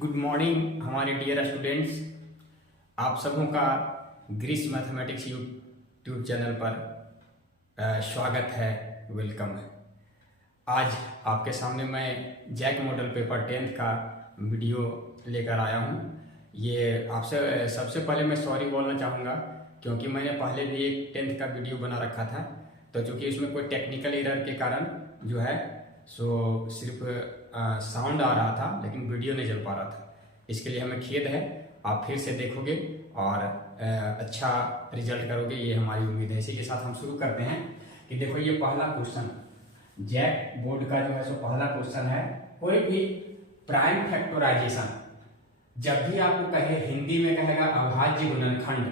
Good morning हमारे dear students. आप सबों का ग्रीस मैथमेटिक्स यूट्यूब चैनल पर स्वागत है, वेलकम है। आज आपके सामने मैं जैक मॉडल पेपर 10th का वीडियो लेकर आया हूँ। ये आपसे सबसे पहले मैं सॉरी बोलना चाहूँगा क्योंकि मैंने पहले भी एक 10th का वीडियो बना रखा था, तो चूँकि इसमें कोई टेक्निकल एरर के कारण जो है सो सिर्फ साउंड आ रहा था लेकिन वीडियो नहीं चल पा रहा था। इसके लिए हमें खेद है। आप फिर से देखोगे और अच्छा रिजल्ट करोगे, ये हमारी उम्मीद है। इसी के साथ हम शुरू करते हैं कि देखो ये पहला क्वेश्चन जैक बोर्ड का जो है सो पहला क्वेश्चन है। कोई भी प्राइम फैक्टराइजेशन जब भी आपको कहे, हिंदी में कहेगा अभाज्य गुणनखंड,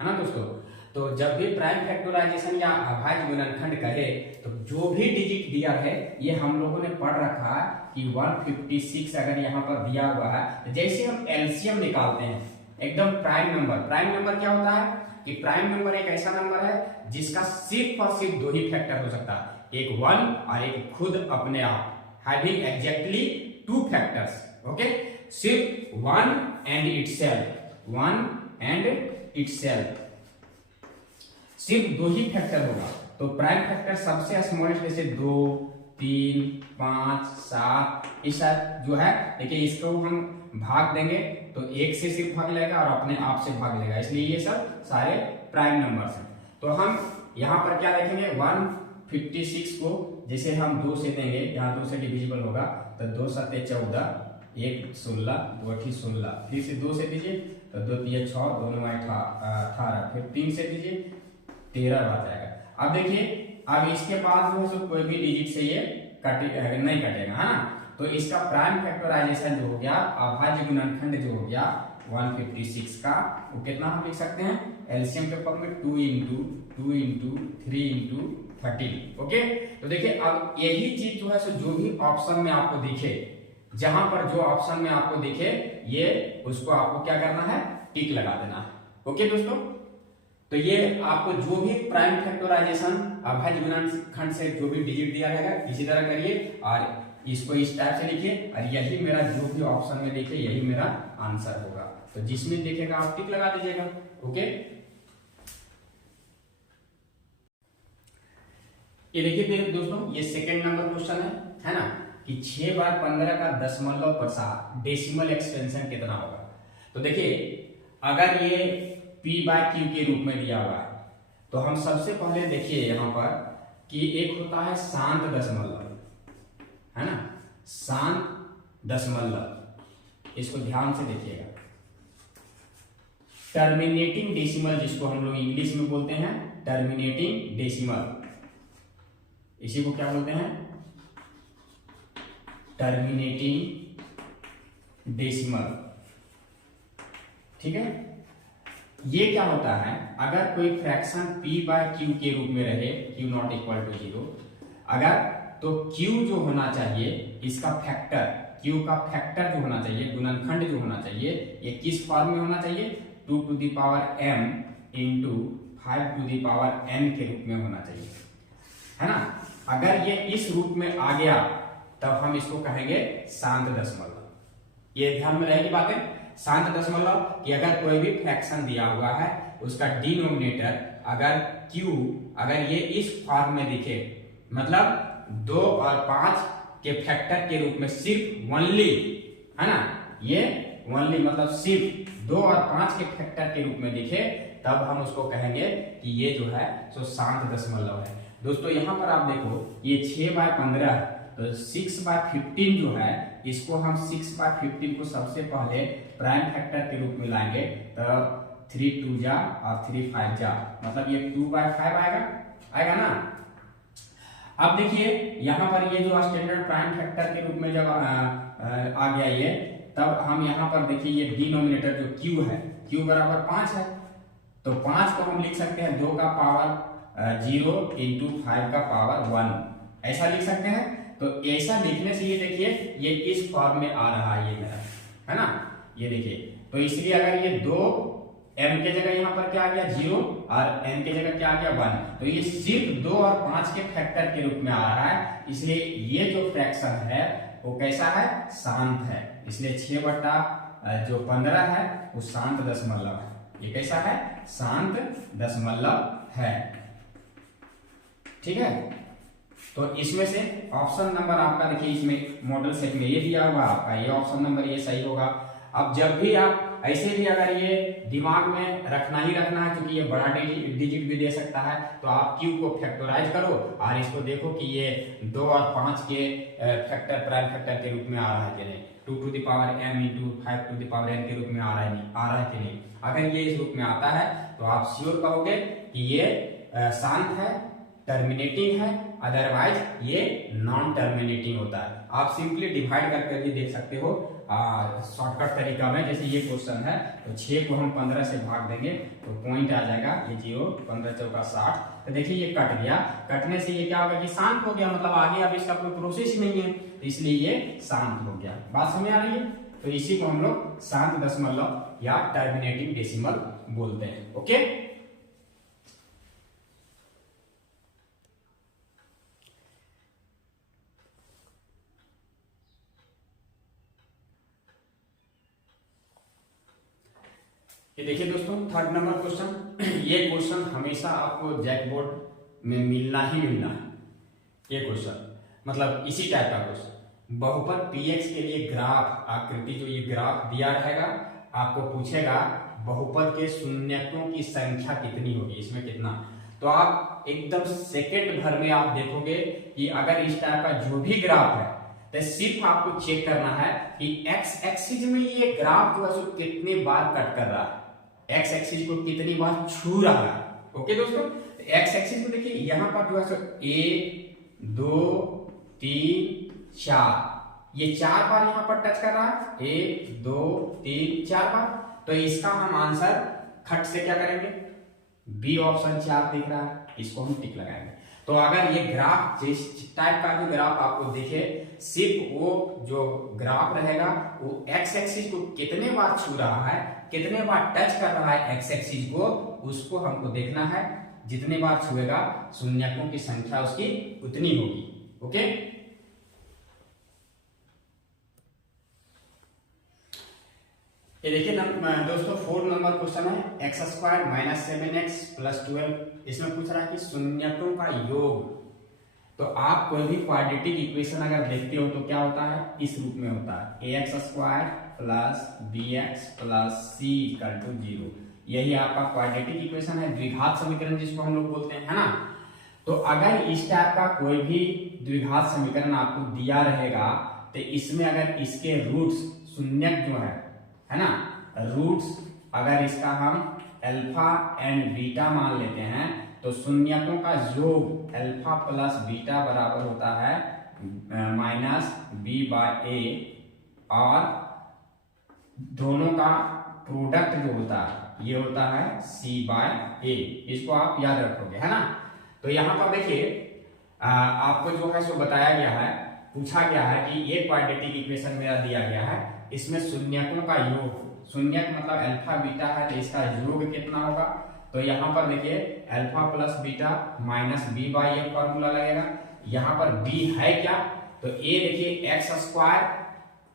है ना दोस्तों। तो जब भी प्राइम फैक्टराइजेशन या अभाज्य गुणनखंड कहे तो जो भी डिजिट दिया है ये हम लोगों ने पढ़ रखा है कि 156 अगर यहाँ पर दिया हुआ है तो जैसे हम एलसीएम निकालते हैं एकदम प्राइम नंबर क्या होता है कि प्राइम नंबर एक ऐसा नंबर है जिसका सिर्फ और सिर्फ दो ही फैक्टर हो सकता है, एक 1 और एक खुद अपने आप, हैविंग एग्जैक्टली 2 फैक्टर्स। ओके, सिर्फ 1 एंड इटसेल्फ, सिर्फ दो ही फैक्टर होगा। तो प्राइम फैक्टर सबसे स्मॉलेस्ट जैसे 2, 3, 5, 7 ऐसा जो है, देखिए इसको हम भाग देंगे तो 1 से सिर्फ भाग लेगा और अपने आप से भाग लेगा, इसलिए ये सब सारे प्राइम नंबर्स हैं। तो हम यहाँ पर क्या देखेंगे, 156 को जैसे हम 2 से देंगे, यहाँ 2 से डिविजिबल होगा तो 2 7 14, 1 16, 2 8 16, फिर से 2 से दीजिए तो 2 3 6, 2 9 18, फिर 3 से दीजिए 13 बच जाएगा। अब देखिए, अब इसके बाद जो है सो कोई भी डिजिट से ये नहीं कटेगा, है ना। तो इसका प्राइम फैक्टराइजेशन जो हो गया, अभाज्य गुणनखंड जो हो गया 156 का, वो कितना हम लिख सकते हैं एलसीएम के फॉर्म में 2 into 2 into 3 into 13। ओके, तो देखिए अब यही चीज जो है सो जो भी ऑप्शन में आपको दिखे, जहां पर जो ऑप्शन में आपको दिखे ये उसको आपको क्या करना है, टिक लगा देना है। ओके दोस्तों, तो ये आपको जो भी प्राइम फैक्टराइजेशन अभाज्य गुणनखंड से जो भी डिजिट दिया रहेगा इसी तरह करिए और इसको इस टाइप से लिखिए और यही मेरा जो भी ऑप्शन में दिखे यही मेरा आंसर होगा। तो जिसमें दिखेगा आप टिक लगा दीजिएगा। ओके, ये देखिए दोस्तों, ये सेकेंड नंबर क्वेश्चन है ना, कि 6/15 का दशमलव प्रसार डेसिमल एक्सटेंशन कितना होगा। तो देखिए अगर ये p/q के रूप में दिया हुआ है तो हम सबसे पहले देखिए यहाँ पर कि एक होता है शांत दशमलव, है ना, शांत दशमलव, इसको ध्यान से देखिएगा। टर्मिनेटिंग डेसिमल जिसको हम लोग इंग्लिश में बोलते हैं टर्मिनेटिंग डेसिमल, इसी को क्या बोलते हैं, टर्मिनेटिंग डेसिमल। ठीक है, ये क्या होता है, अगर कोई फ्रैक्शन p/q के रूप में रहे, q नॉट इक्वल टू 0, अगर तो q जो होना चाहिए इसका फैक्टर, q का फैक्टर जो होना चाहिए, गुणनखंड जो होना चाहिए, ये किस फॉर्म में होना चाहिए, 2 to the power m into 5 to the power n के रूप में होना चाहिए, है ना। अगर ये इस रूप में आ गया तब हम इसको कहेंगे शांत दशमलव। ये ध्यान में रहेगी बातें, शांत दशमलव कि अगर कोई भी फ्रैक्शन दिया हुआ है उसका डिनोमिनेटर अगर q अगर ये इस फॉर्म में दिखे, मतलब 2 और 5 के फैक्टर के रूप में सिर्फ ओनली, है ना, ये ओनली मतलब सिर्फ 2 और 5 के फैक्टर के रूप में दिखे तब हम उसको कहेंगे कि ये जो है सो शांत दशमलव है। दोस्तों यहाँ पर आप देखो ये 6/15 है तो 6/15 जो है इसको हम 6/15 को सबसे पहले प्राइम फैक्टर के रूप में लाएंगे तो 3 2 जा और 3 5 जा, मतलब ये 2/5 आएगा ना। अब देखिए यहाँ पर ये जो स्टैंडर्ड प्राइम फैक्टर के रूप में जब आ गया ये, तब हम यहाँ पर देखिए ये डिनोमिनेटर जो q है, q बराबर 5 है तो 5 को हम लिख सकते हैं 2 का पावर 0 into 5 का पावर 1, ऐसा लिख सकते हैं। तो ऐसा लिखने से ये देखिए ये इस फॉर्म में आ रहा है, ये मेरा, है ना, ये देखिए। तो इसलिए अगर ये 2 m के जगह यहाँ पर क्या आ गया 0 और n के जगह क्या आ गया 1, तो ये सिर्फ 2 और 5 के फैक्टर के रूप में आ रहा है, इसलिए ये जो फ्रैक्शन है वो कैसा है, शांत है। इसलिए 6/15 है वो शांत दशमलव है। ये कैसा है? शांत दशमलव है। ठीक है, तो इसमें से ऑप्शन नंबर आपका देखिए, इसमें मॉडल सेट में ये दिया हुआ आपका, ये ऑप्शन नंबर ये सही होगा। अब जब भी आप ऐसे भी अगर ये दिमाग में रखना ही रखना है, क्योंकि ये बड़ा डिजिट भी दे सकता है, तो आप क्यू को फैक्टराइज करो और इसको देखो कि ये 2 और 5 के फैक्टर, प्राइम फैक्टर के रूप में आ रहा है कि नहीं, 2 to the power m into 5 to the power n के रूप में आ रहा है कि नहीं। अगर ये इस रूप में आता है तो आप श्योर कहोगे कि ये शांत है, टर्मिनेटिंग है, अदरवाइज ये नॉन टर्मिनेटिंग होता है। आप सिंपली डिवाइड करके भी देख सकते हो शॉर्टकट तरीका में। जैसे ये क्वेश्चन है तो 6 को हम 15 से भाग देंगे तो पॉइंट आ जाएगा, ये 0, 15 चौका 60। तो देखिए ये कट गया, कटने से ये क्या होगा कि शांत हो गया, मतलब आगे अब इसका कोई प्रोसेस ही नहीं है, इसलिए ये शांत हो गया। बात समझ आ रही है? तो इसी को हम लोग शांत दशमलव या टर्मिनेटिंग डेसिमल बोलते हैं। ओके, ये देखिए दोस्तों थर्ड नंबर क्वेश्चन। ये क्वेश्चन हमेशा आपको जैकबोर्ड में मिलना ही मिलना है। ये क्वेश्चन मतलब इसी टाइप का क्वेश्चन, बहुपद px के लिए ग्राफ आकृति, जो ये ग्राफ दिया रहेगा, आपको पूछेगा बहुपद के शून्यकों की संख्या कितनी होगी, इसमें कितना। तो आप एकदम सेकेंड भर में आप देखोगे कि अगर इस टाइप का जो भी ग्राफ है तो सिर्फ आपको चेक करना है कि एक्स एक्सिस में ये ग्राफ जो है सो कितने बार कट कर रहा है, एक्स एक्सिस को कितनी बार छू रहा है। ओके दोस्तों, एक्स एक्सिस को देखिए यहाँ पर जो है सो 1 2 3 4, ये 4 बार यहाँ पर टच कर रहा है, 1 2 3 4 बार। तो इसका हम आंसर खट से क्या करेंगे, बी ऑप्शन 4 दिख रहा है, इसको हम टिक लगाएंगे। तो अगर ये ग्राफ जिस टाइप का भी ग्राफ आपको दिखे, सिर्फ वो जो ग्राफ रहेगा वो एक्स एक्सिस को कितने बार छू रहा है, कितने बार टच कर रहा है एक्स एक्सिस को, उसको हमको देखना है। जितने बार छुएगा शून्यकों की संख्या उसकी उतनी होगी। ओके, ये देखिए दोस्तों 4 नंबर क्वेश्चन है, x² - 7x + 12। इसमें पूछ रहा है कि शून्यकों का योग। तो आप कोई भी क्वाड्रेटिक इक्वेशन अगर देखते हो तो क्या होता है, इस रूप में होता है, ax² + bx + c = 0। यही आपका क्वाड्रेटिक इक्वेशन है, द्विघात समीकरण जिसको हम लोग बोलते हैं, है ना। तो अगर इस टाइप का कोई भी द्विघात समीकरण आपको दिया रहेगा तो इसमें अगर इसके रूट्स शून्यक जो है ना, रूट्स अगर इसका हम अल्फा एंड बीटा मान लेते हैं तो शून्यकों का योग अल्फा प्लस बीटा बराबर होता है -b/a, और दोनों का प्रोडक्ट जो होता है ये होता है c/a। इसको आप याद रखोगे, है ना। तो यहाँ पर देखिए आपको जो है सो बताया गया है, पूछा गया है कि ये क्वाड्रेटिक इक्वेशन मेरा दिया गया है, इसमें शून्यकों का योग, शून्यक मतलब अल्फा बीटा है, तो इसका योग कितना होगा। तो यहाँ पर देखिए alpha plus beta minus b/a formula लगेगा। यहाँ पर b है क्या, तो a देखिए x²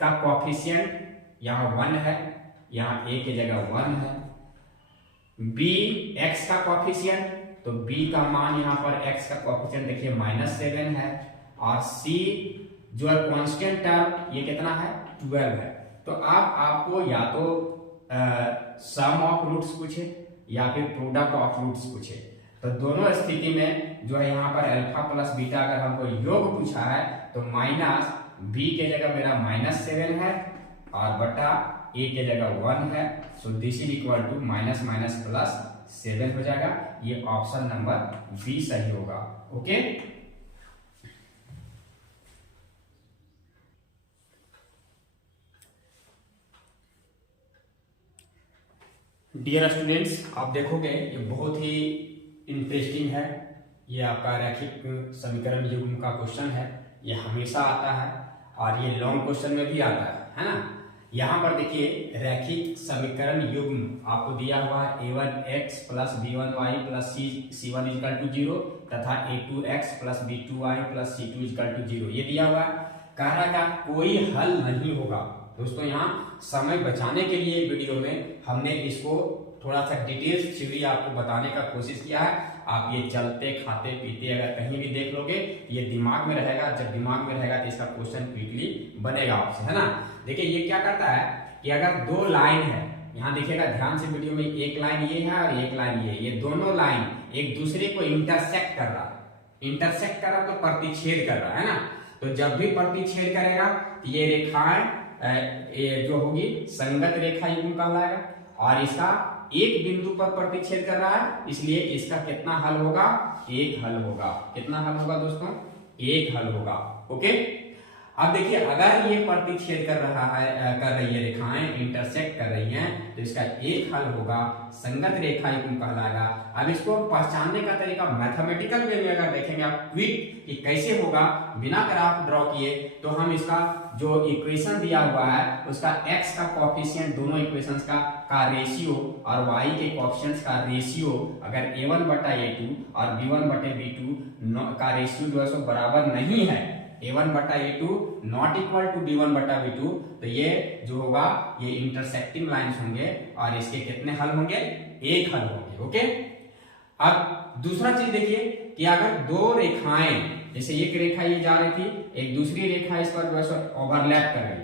का कोफिशिएंट यहाँ 1 है, यहाँ a की जगह 1 है। b x का कोफिशिएंट, तो b का मान यहाँ पर x का कोफिशिएंट देखिए -7 है, और c जो है कांस्टेंट टर्म ये कितना है 12 है। तो आपको या तो सम ऑफ रूट्स पूछे या फिर प्रोडक्ट ऑफ रूट्स पूछे, तो दोनों स्थिति में जो है यहाँ पर अल्फा प्लस बीटा अगर हमको योग पूछा है तो माइनस b के जगह मेरा -7 है और बटा a के जगह 1 है। So this is equal to minus plus 7 हो जाएगा। ये ऑप्शन नंबर बी सही होगा। ओके, डियर स्टूडेंट्स, आप देखोगे ये बहुत ही इंटरेस्टिंग है। ये आपका रैखिक समीकरण युग्म का क्वेश्चन है, ये हमेशा आता है और ये लॉन्ग क्वेश्चन में भी आता है ना। यहाँ पर देखिए रैखिक समीकरण युग्म आपको दिया हुआ है a1x + b1y + c1 = 0 तथा a2x + b2y + c2 = 0। ये दिया हुआ है, कह रहा है कोई हल नहीं होगा, दोस्तों यहाँ समय बचाने के लिए वीडियो में हमने इसको थोड़ा सा डिटेल्स थ्योरी आपको बताने का कोशिश किया है। आप ये चलते खाते पीते अगर कहीं भी देख लोगे ये दिमाग में रहेगा, जब दिमाग में रहेगा तो इसका क्वेश्चन क्विकली बनेगा आपसे, है ना। देखिए ये क्या करता है कि अगर दो लाइन है, यहाँ देखिएगा ध्यान से वीडियो में, एक लाइन ये है और एक लाइन ये दोनों लाइन एक दूसरे को इंटरसेक्ट कर रहा है। इंटरसेक्ट कर रहा तो प्रतिच्छेद कर रहा है ना। तो जब भी प्रतिच्छेद करेगा तो ये रेखाएं जो होगी संगत रेखा युग्म कहलाएगा, और इसका एक बिंदु पर प्रतिच्छेद कर रहा है, इसलिए इसका कितना हल होगा, एक हल होगा। कितना हल होगा दोस्तों, एक हल होगा। ओके, अब देखिए अगर ये प्रतिच्छेद कर रही है रेखाएं इंटरसेक्ट कर रही हैं तो इसका एक हल होगा, संगत रेखा युग्म कहलाएगा। अब इसको पहचानने का तरीका मैथमेटिकल वे में अगर देखेंगे आप क्विक कि कैसे होगा बिना ग्राफ ड्रॉ किए, तो हम इसका जो इक्वेशन दिया हुआ है उसका x का कोएफिशिएंट, दोनों इक्वेशंस का रेशियो और y के कोएफिशिएंट्स का रेशियो अगर a1 बटा a2 और b1 बटे b2 का रेशियो जो है सो बराबर नहीं है, a1 बटा a2 not equal to b1 बटा b2, तो ये जो होगा ये इंटरसेक्टिंग लाइंस होंगे और इसके कितने हल होंगे, एक हल होंगे। ओके, अब दूसरा चीज देखिए कि अगर दो रेखाएं, जैसे एक रेखा ये जा रही थी, एक दूसरी रेखा इस पर वैसे ओवरलैप कर रही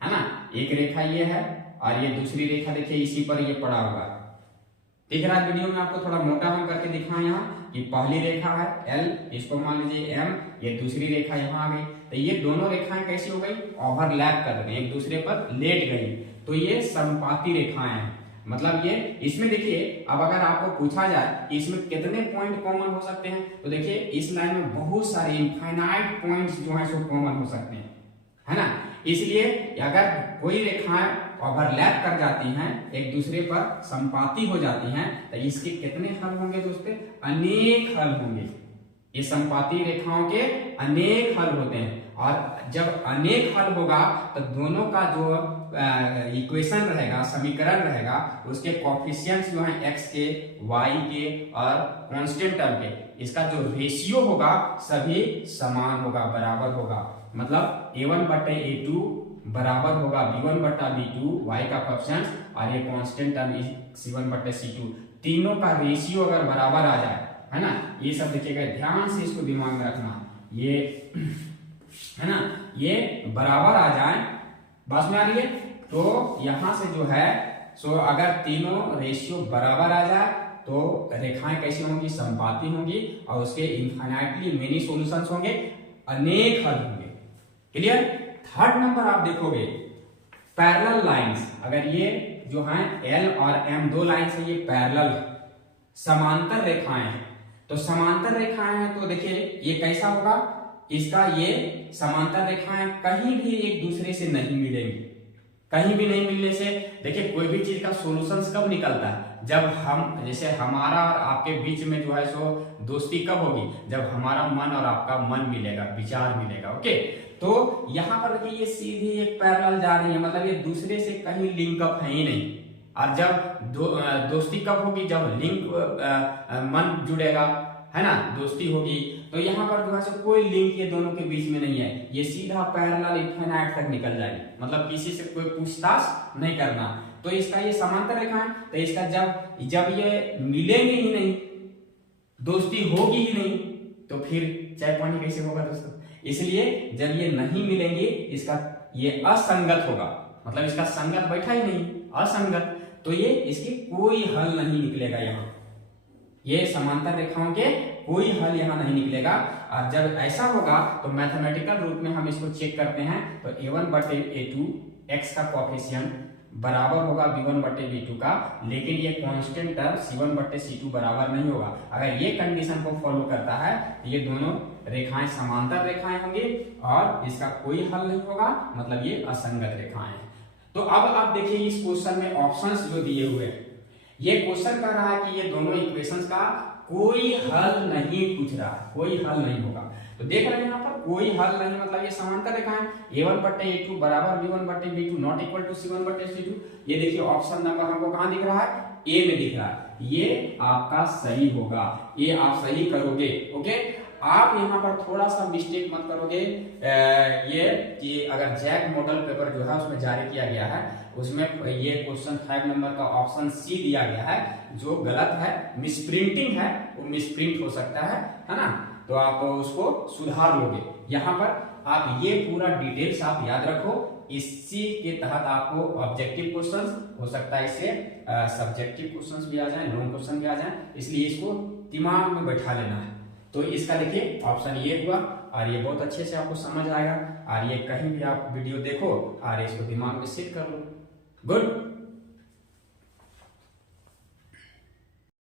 है ना, एक रेखा ये है और ये दूसरी रेखा देखिए इसी पर ये पड़ा हुआ है, दिख रहा है वीडियो में आपको, थोड़ा मोटा हम करके दिखाएं यहाँ कि पहली रेखा है L, इसको मान लीजिए M, ये दूसरी रेखा यहाँ आ गई, तो ये दोनों रेखाएं कैसी हो गई, ओवरलैप कर गई, एक दूसरे पर लेट गई, तो ये समपाती रेखाएं हैं। मतलब ये इसमें देखिए, अब अगर आपको पूछा जाए कि इसमें कितने पॉइंट कॉमन हो सकते हैं, तो देखिए इस लाइन में बहुत सारे इनफाइनाइट पॉइंट्स जो है सो कॉमन हो सकते हैं, है ना। इसलिए अगर कोई रेखाएं ओवरलैप कर जाती हैं, एक दूसरे पर संपाती हो जाती हैं, तो इसके कितने हल होंगे दोस्तों, अनेक हल होंगे। ये संपाती रेखाओं के अनेक हल होते हैं, और जब अनेक हल होगा तो दोनों का जो इक्वेशन रहेगा, समीकरण रहेगा, उसके कोएफिशिएंट्स जो हैं x के, y के और कांस्टेंट टर्म के, इसका जो रेशियो होगा सभी समान होगा, बराबर होगा। मतलब a1 बटे a2 बराबर होगा b1 बटा b2, y का कोएफिशिएंट और ये कांस्टेंट टर्म c1 बटे c2, तीनों का रेशियो अगर बराबर आ जाए, है ना, ये सब देखिएगा ध्यान से, इसको दिमाग में रखना, ये है ना, ये बराबर आ जाए, बस में आ रही है, तो यहां से जो है सो अगर तीनों रेशियो बराबर आ जाए तो रेखाएं कैसी होंगी, संपाती होंगी, और उसके इनफाइनाइटली मेनी सॉल्यूशंस होंगे, अनेक हल होंगे। क्लियर। थर्ड नंबर आप देखोगे पैरेलल लाइंस, अगर ये जो है L और M दो लाइंस है, ये पैरेलल समांतर रेखाएं हैं, तो समांतर रेखाएं हैं तो देखिए ये कैसा होगा, इसका ये समांतर रेखाएं कहीं भी एक दूसरे से नहीं मिलेंगी। कहीं भी नहीं मिलने से देखिए कोई भी चीज का सॉल्यूशंस कब निकलता है, जब हम, जैसे हमारा और आपके बीच में जो है सो दोस्ती कब होगी, जब हमारा मन और आपका मन मिलेगा, विचार मिलेगा। ओके, तो यहाँ पर देखिए ये सीधी एक पैरेलल जा रही है, मतलब ये दूसरे से कहीं लिंक अप है ही नहीं। और जब दोस्ती कब होगी, जब लिंक मन जुड़ेगा, है ना, दोस्ती होगी, तो यहाँ पर जो है कोई लिंक ये दोनों के बीच में नहीं है, ये सीधा पैरेलल इनफिनिट तक निकल जाएगी, मतलब किसी से कोई पूछताछ नहीं करना। तो इसका ये समांतर रेखा है, तो इसका जब ये मिलेंगे ही नहीं, दोस्ती होगी ही नहीं, तो फिर चाय पानी कैसे होगा दोस्तों। इसलिए जब ये नहीं मिलेंगे, इसका ये असंगत होगा, मतलब इसका संगत बैठा ही नहीं, असंगत, तो ये इसकी कोई हल नहीं निकलेगा। यहाँ ये समांतर रेखाओं के कोई हल यहाँ नहीं निकलेगा। और जब ऐसा होगा तो मैथमेटिकल रूप में हम इसको चेक करते हैं, तो a1 बटे a2 x का कोएफिशिएंट बराबर होगा b1 बटे b2 का, लेकिन ये कांस्टेंट टर्म c1 बटे c2 बराबर नहीं होगा। अगर ये कंडीशन को फॉलो करता है तो ये दोनों रेखाएं समांतर रेखाएं होंगी और इसका कोई हल नहीं होगा, मतलब ये असंगत रेखाएं हैं। तो अब आप देखिए इस क्वेश्चन में ऑप्शंस जो दिए हुए हैं, ये क्वेश्चन कह रहा है कि ये दोनों इक्वेशंस का कोई हल नहीं पूछ रहा है, कोई हल नहीं होगा। तो देख रहे हैं यहाँ पर कोई हल नहीं, मतलब ये समांतर रेखाएं a1 बटे a2 बराबर b1 बटे b2 not equal to c1 बटे c2। ये देखिए ऑप्शन नंबर हमको कहाँ दिख रहा है, ए में दिख रहा है, ये आपका सही होगा, ये आप सही करोगे। ओके, आप यहाँ पर थोड़ा सा मिस्टेक मत करोगे, ये कि अगर जैक मॉडल पेपर जो है उसमें जारी किया गया है, उसमें ये क्वेश्चन 5 नंबर का ऑप्शन सी दिया गया है, जो गलत है, मिसप्रिंटिंग है, वो मिसप्रिंट हो सकता है ना, तो आप उसको सुधार लोगे। यहाँ पर आप ये पूरा डिटेल्स आप याद रखो, इसी के तहत आपको ऑब्जेक्टिव क्वेश्चंस हो सकता है, इससे सब्जेक्टिव क्वेश्चंस भी आ जाए, लॉन्ग क्वेश्चन भी आ जाए, इसलिए इसको दिमाग में बैठा लेना है। तो इसका देखिए ऑप्शन ये हुआ, और ये बहुत अच्छे से आपको समझ आएगा, और ये कहीं भी आप वीडियो देखो और इसको दिमाग में सेट कर लो। गुड।